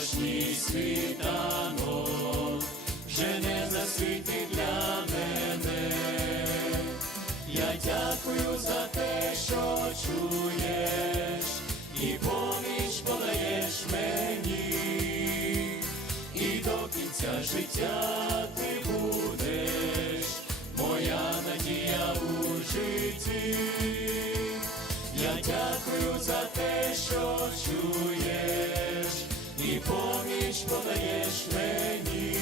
завтрашній світанок вже не засвітить для мене. Я дякую за те, що чуєш, і поміч подаєш мені, і до кінця життя поміч подаєш мені,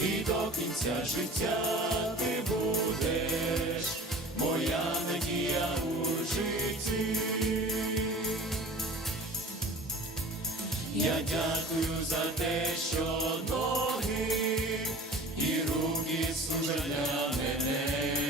і до кінця життя ти будеш, моя надія у житті. Я дякую за те, що ноги і руки служать для мене,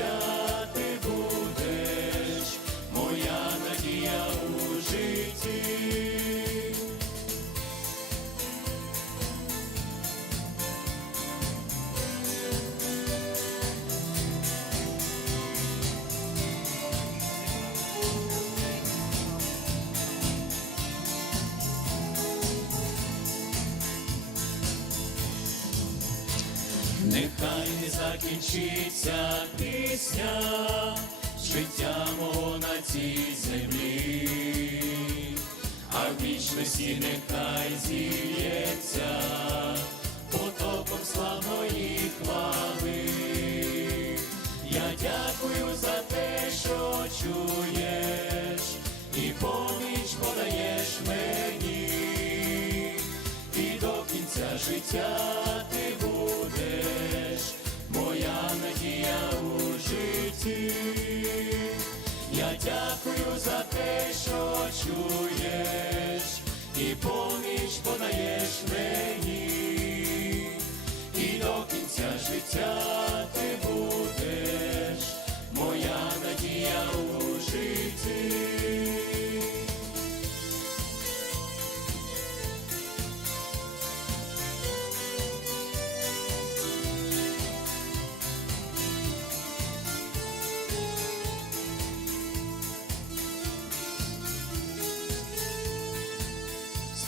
Нехай не закінчиться пісня, життя мого на цій землі, а в вічності нехай зільється і поміч подаєш мені, і до кінця життя